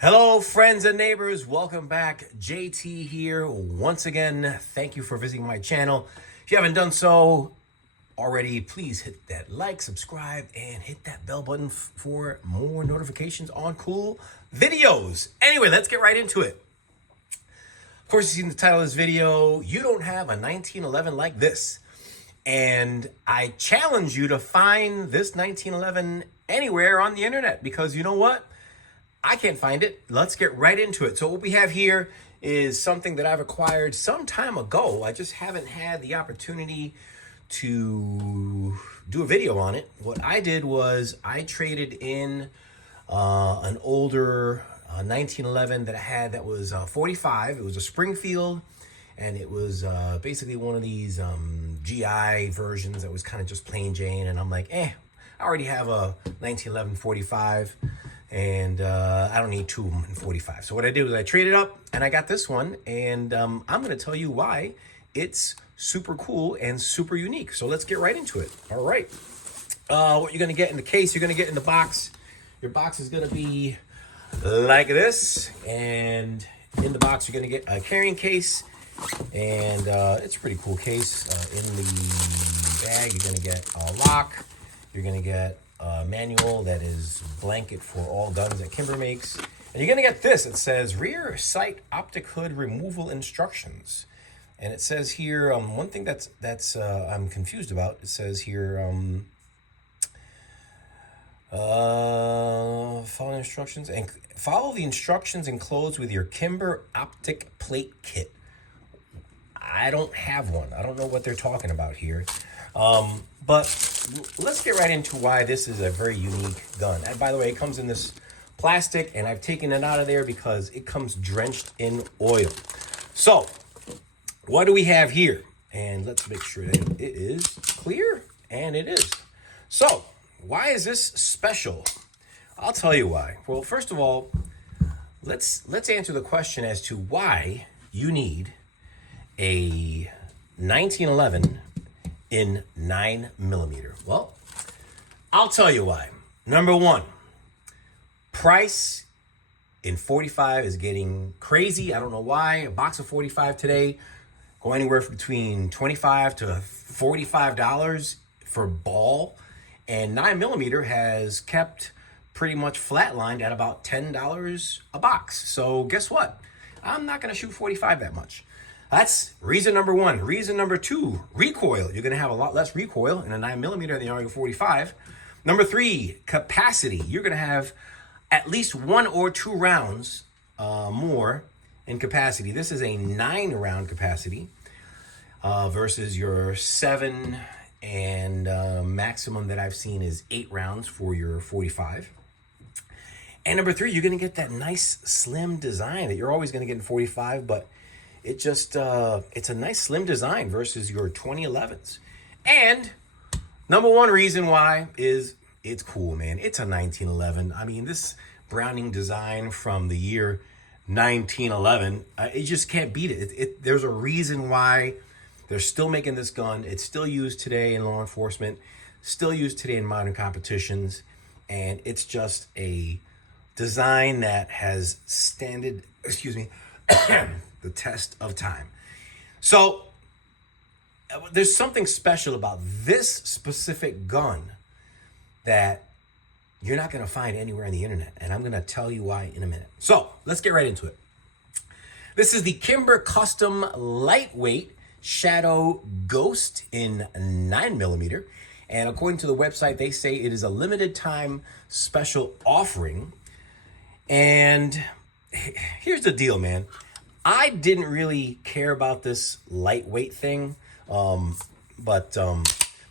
Hello, friends and neighbors. Welcome back. JT here once again. Thank you for visiting my channel. If you haven't done so already, please hit that like, subscribe, and hit that bell button for more notifications on cool videos. Anyway, let's get right into it. Of course, you've seen the title of this video. You don't have a 1911 like this. And I challenge you to find this 1911 anywhere on the internet because you know what? I can't find it. Let's get right into it. So what we have here is something that I've acquired some time ago. I just haven't had the opportunity to do a video on it. What I did was I traded in an older 1911 that I had that was 45. It was a Springfield, and it was basically one of these GI versions that was kind of just plain Jane. And I'm like, I already have a 1911 45. And I don't need two of them in 45. So what I did was I traded up and I got this one. And I'm going to tell you why it's super cool and super unique. So let's get right into it. All right. What you're going to get in the case, you're going to get in the box. Your box is going to be like this. And in the box, you're going to get a carrying case. And it's a pretty cool case. In the bag, you're going to get a lock. You're going to get a manual that is blanket for all guns that Kimber makes. And you're going to get this. It says rear sight optic hood removal instructions. And it says here, one thing that's I'm confused about. It says here, follow instructions and follow the instructions enclosed with your Kimber optic plate kit. I don't have one. I don't know what they're talking about here. But let's get right into why this is a very unique gun. And by the way, it comes in this plastic, and I've taken it out of there because it comes drenched in oil. So, what do we have here? And let's make sure that it is clear, and it is. So, why is this special? I'll tell you why. Well, first of all, let's answer the question as to why you need a 1911 in 9mm. Well, I'll tell you why. Number one, price in 45 is getting crazy. I don't know why. A box of 45 today go anywhere between $25 to $45 for ball, and 9mm has kept pretty much flatlined at about $10 a box. So guess what? I'm not going to shoot 45 that much. That's reason number one. Reason number two, recoil. You're going to have a lot less recoil in a 9mm than you are in a 45. Number three, capacity. You're going to have at least 1 or 2 rounds more in capacity. This is a 9-round capacity versus your 7, and maximum that I've seen is 8 rounds for your 45. And number three, you're going to get that nice slim design that you're always going to get in 45, but it just, it's a nice slim design versus your 2011s. And number one reason why is it's cool, man. It's a 1911. I mean, this Browning design from the year 1911, you just can't beat it. There's a reason why they're still making this gun. It's still used today in law enforcement, still used today in modern competitions. And it's just a design that has the test of time. So there's something special about this specific gun that you're not going to find anywhere on the internet, and I'm going to tell you why in a minute. So let's get right into it. This is the Kimber Custom Lightweight Shadow Ghost in 9mm, and according to the website, they say it is a limited time special offering. And here's the deal, man. I didn't really care about this lightweight thing, but the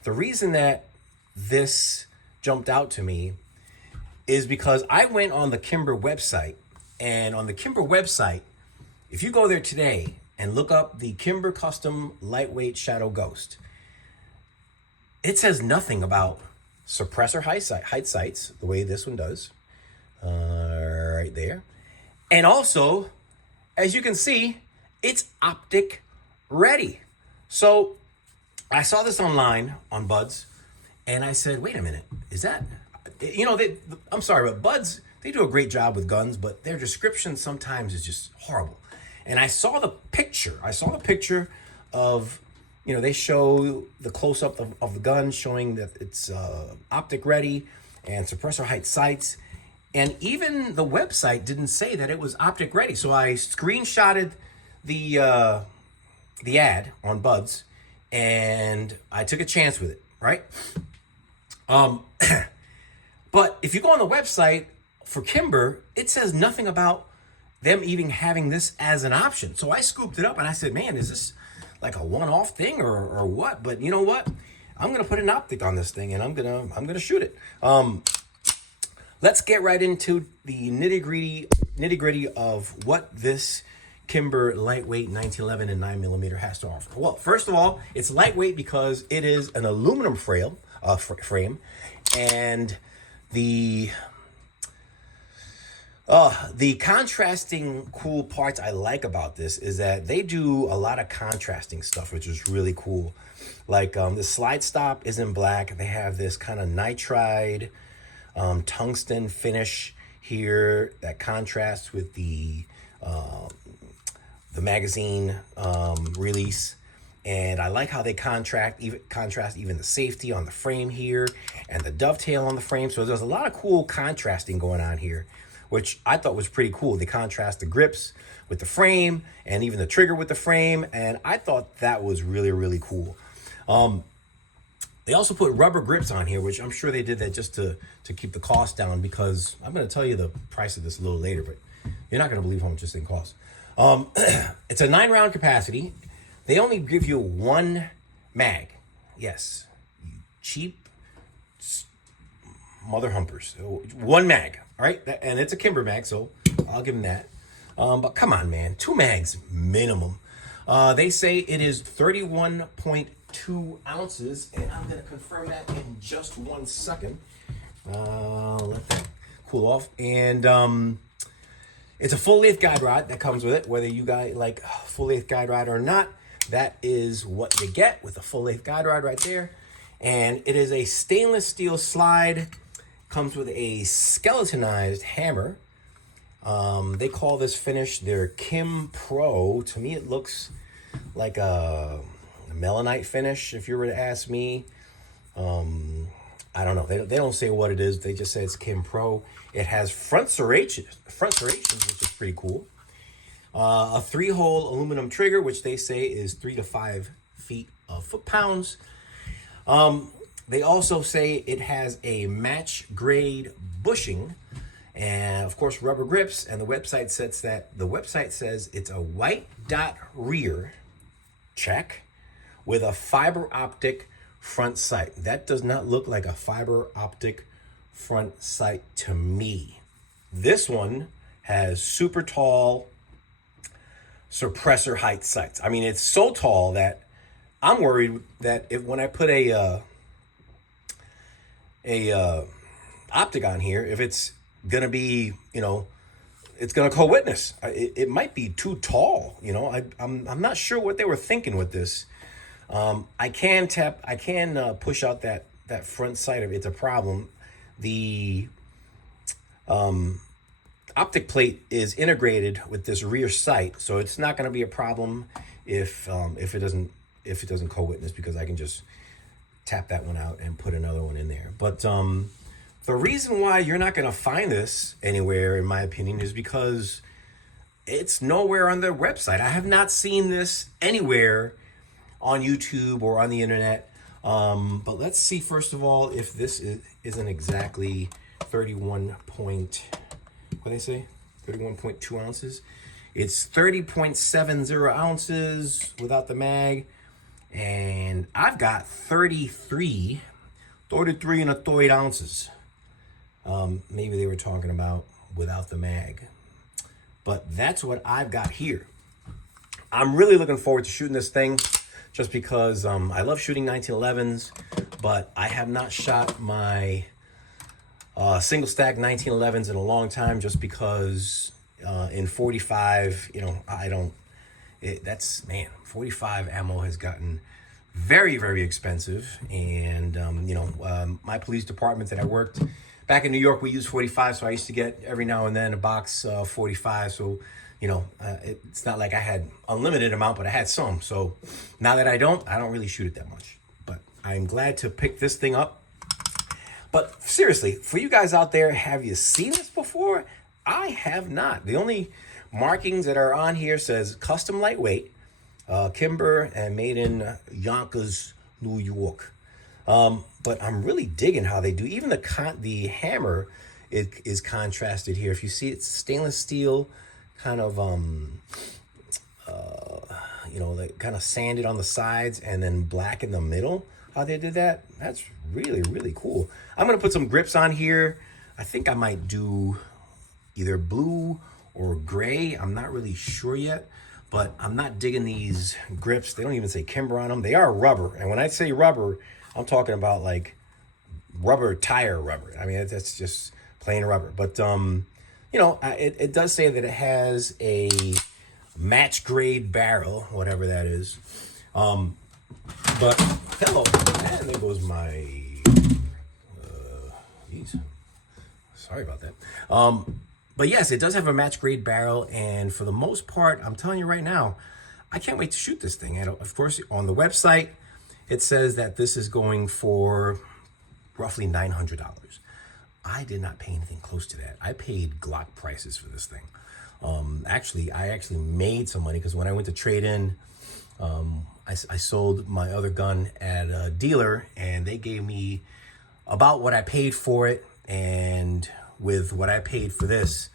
reason that this jumped out to me is because I went on the Kimber website, and on the Kimber website, if you go there today and look up the Kimber Custom Lightweight Shadow Ghost, it says nothing about suppressor height sights, the way this one does, right there. And also, as you can see, it's optic ready. So I saw this online on Buds, and I said, wait a minute, is that, I'm sorry, but Buds they do a great job with guns, but their description sometimes is just horrible. And I saw the picture. Of, they show the close-up of the gun showing that it's optic ready and suppressor height sights. And even the website didn't say that it was optic ready. So I screenshotted the ad on Buds, and I took a chance with it, right? But if you go on the website for Kimber, it says nothing about them even having this as an option. So I scooped it up and I said, man, is this like a one-off thing or what? But you know what? I'm gonna put an optic on this thing and I'm gonna shoot it. Let's get right into the nitty-gritty of what this Kimber lightweight 1911 and 9mm has to offer. Well, first of all, it's lightweight because it is an aluminum frame, and the contrasting cool parts I like about this is that they do a lot of contrasting stuff, which is really cool. Like the slide stop is in black. They have this kind of nitride tungsten finish here that contrasts with the magazine release. And I like how they contrast even the safety on the frame here and the dovetail on the frame. So there's a lot of cool contrasting going on here, which I thought was pretty cool. They contrast the grips with the frame and even the trigger with the frame. And I thought that was really, really cool. They also put rubber grips on here, which I'm sure they did that just to keep the cost down, because I'm going to tell you the price of this a little later, but you're not going to believe how much this thing costs. It's a 9-round capacity. They only give you one mag. Yes, cheap mother humpers. One mag, all right? And it's a Kimber mag, so I'll give them that. But come on, man. 2 mags minimum. They say it is 31.2 ounces, and I'm going to confirm that in just 1 second. Let that cool off. And it's a full-length guide rod that comes with it. Whether you guys like full-length guide rod or not, that is what you get with a full-length guide rod right there. And it is a stainless steel slide. Comes with a skeletonized hammer. They call this finish their Kim Pro. To me, it looks like a melanite finish, if you were to ask me. I don't know. They don't say what it is. They just say it's Kim Pro. It has front serrations, which is pretty cool. A 3-hole aluminum trigger, which they say is 3 to 5 feet of foot-pounds. They also say it has a match grade bushing, and of course rubber grips. And the website says it's a white dot rear, check, with a fiber optic front sight. That does not look like a fiber optic front sight to me. This one has super tall suppressor height sights. I mean, it's so tall that I'm worried that when I put a optic on here, if it's gonna be, it's gonna co-witness. It might be too tall. I'm not sure what they were thinking with this. I can push out that front sight if it's a problem. The optic plate is integrated with this rear sight, so it's not going to be a problem if it doesn't co-witness, because I can just tap that one out and put another one in there. But the reason why you're not going to find this anywhere, in my opinion, is because it's nowhere on their website. I have not seen this anywhere on YouTube or on the internet. But let's see, first of all, if this isn't exactly 31.2 ounces. It's 30.70 ounces without the mag. And I've got 33 and a third ounces. Maybe they were talking about without the mag. But that's what I've got here. I'm really looking forward to shooting this thing, just because I love shooting 1911s, but I have not shot my single stack 1911s in a long time, just because in 45, 45 ammo has gotten very, very expensive. And, my police department that I worked back in New York, we use 45, so I used to get every now and then a box 45. So, it's not like I had unlimited amount, but I had some. So now that I don't really shoot it that much. But I'm glad to pick this thing up. But seriously, for you guys out there, have you seen this before? I have not. The only markings that are on here says custom lightweight, Kimber, and made in Yonkers, New York. But I'm really digging how they do. Even the hammer is contrasted here. If you see, it's stainless steel, kind of like kind of sanded on the sides and then black in the middle. How they did that? That's really, really cool. I'm gonna put some grips on here. I think I might do either blue or gray. I'm not really sure yet, but I'm not digging these grips. They don't even say Kimber on them. They are rubber, and when I say rubber, I'm talking about like rubber tire rubber. I mean, that's just plain rubber. But it does say that it has a match grade barrel, whatever that is. But hello, and there goes my. Sorry about that. But yes, it does have a match grade barrel, and for the most part, I'm telling you right now, I can't wait to shoot this thing. And of course, on the website, it says that this is going for roughly $900. I did not pay anything close to that. I paid Glock prices for this thing. I actually made some money because when I went to trade in, I sold my other gun at a dealer, and they gave me about what I paid for it. And with what I paid for this,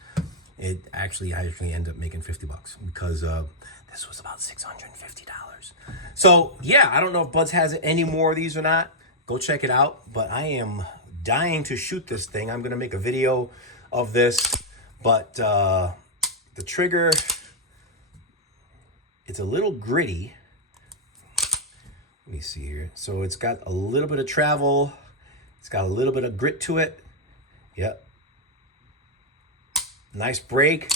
I actually ended up making $50 because this was about $650. So yeah, I don't know if Buds has any more of these or not. Go check it out. But I am dying to shoot this thing. I'm gonna make a video of this, but the trigger, it's a little gritty. Let me see here. So it's got a little bit of travel. It's got a little bit of grit to it. Yep. Nice break.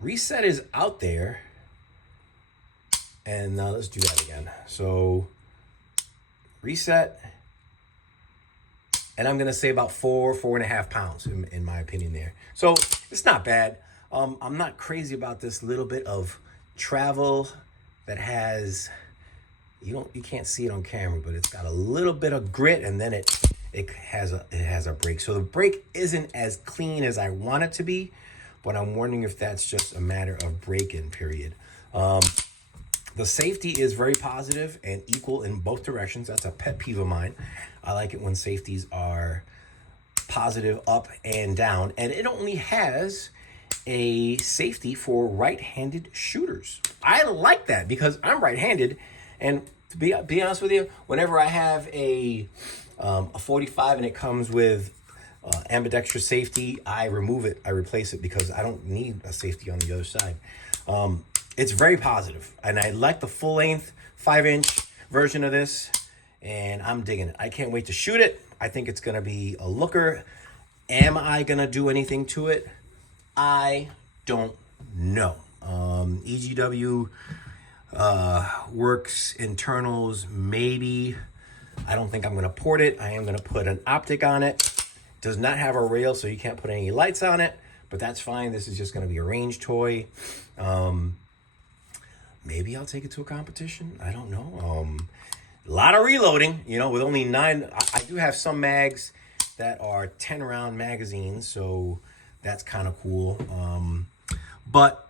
Reset is out there. And now let's do that again. So reset. And I'm going to say about 4.5 pounds in my opinion there. So it's not bad. I'm not crazy about this little bit of travel that has, you can't see it on camera, but it's got a little bit of grit, and then it has a break. So the break isn't as clean as I want it to be, but I'm wondering if that's just a matter of break-in period. The safety is very positive and equal in both directions. That's a pet peeve of mine. I like it when safeties are positive up and down, and it only has a safety for right-handed shooters. I like that because I'm right-handed, and to be honest with you, whenever I have a 45 and it comes with ambidextrous safety, I remove it, I replace it because I don't need a safety on the other side. It's very positive, and I like the full-length 5-inch version of this, and I'm digging it. I can't wait to shoot it. I think it's going to be a looker. Am I going to do anything to it? I don't know. EGW works internals, maybe. I don't think I'm going to port it. I am going to put an Optic on it. Does not have a rail, so you can't put any lights on it, but that's fine. This is just going to be a range toy. Maybe I'll take it to a competition. I don't know. A lot of reloading, with only 9. I do have some mags that are 10-round magazines, so that's kind of cool. But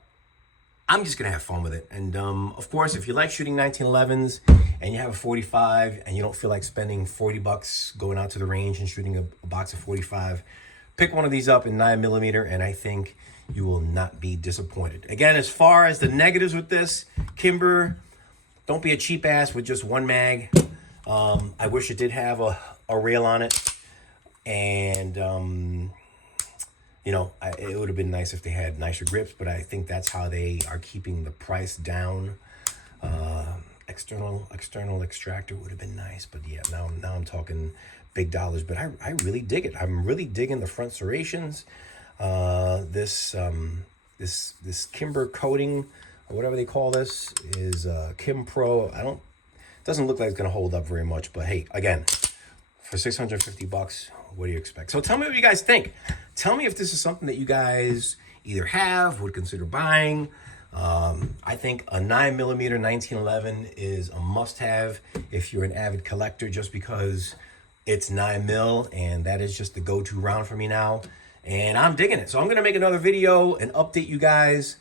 I'm just going to have fun with it. And, of course, if you like shooting 1911s and you have a 45 and you don't feel like spending $40 going out to the range and shooting a box of 45, pick one of these up in 9mm, and I think you will not be disappointed. Again, as far as the negatives with this, Kimber, don't be a cheap ass with just one mag. I wish it did have a rail on it. And, it would have been nice if they had nicer grips, but I think that's how they are keeping the price down. External extractor would have been nice, but yeah, now I'm talking big dollars. But I really dig it. I'm really digging the front serrations. This Kimber coating, or whatever they call this, is Kim Pro. Doesn't look like it's gonna hold up very much, but hey, again, for 650 bucks, what do you expect? So tell me what you guys think. Tell me if this is something that you guys either have, would consider buying. I think a 9mm 1911 is a must-have if you're an avid collector, just because it's 9mm and that is just the go-to round for me now. And I'm digging it. So I'm going to make another video and update you guys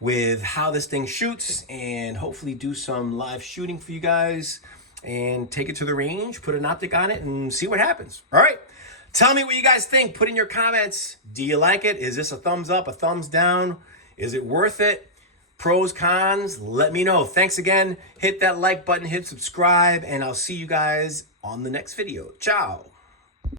with how this thing shoots, and hopefully do some live shooting for you guys and take it to the range, put an optic on it, and see what happens. All right. Tell me what you guys think. Put in your comments. Do you like it? Is this a thumbs up, a thumbs down? Is it worth it? Pros, cons? Let me know. Thanks again. Hit that like button, hit subscribe, and I'll see you guys on the next video. Ciao.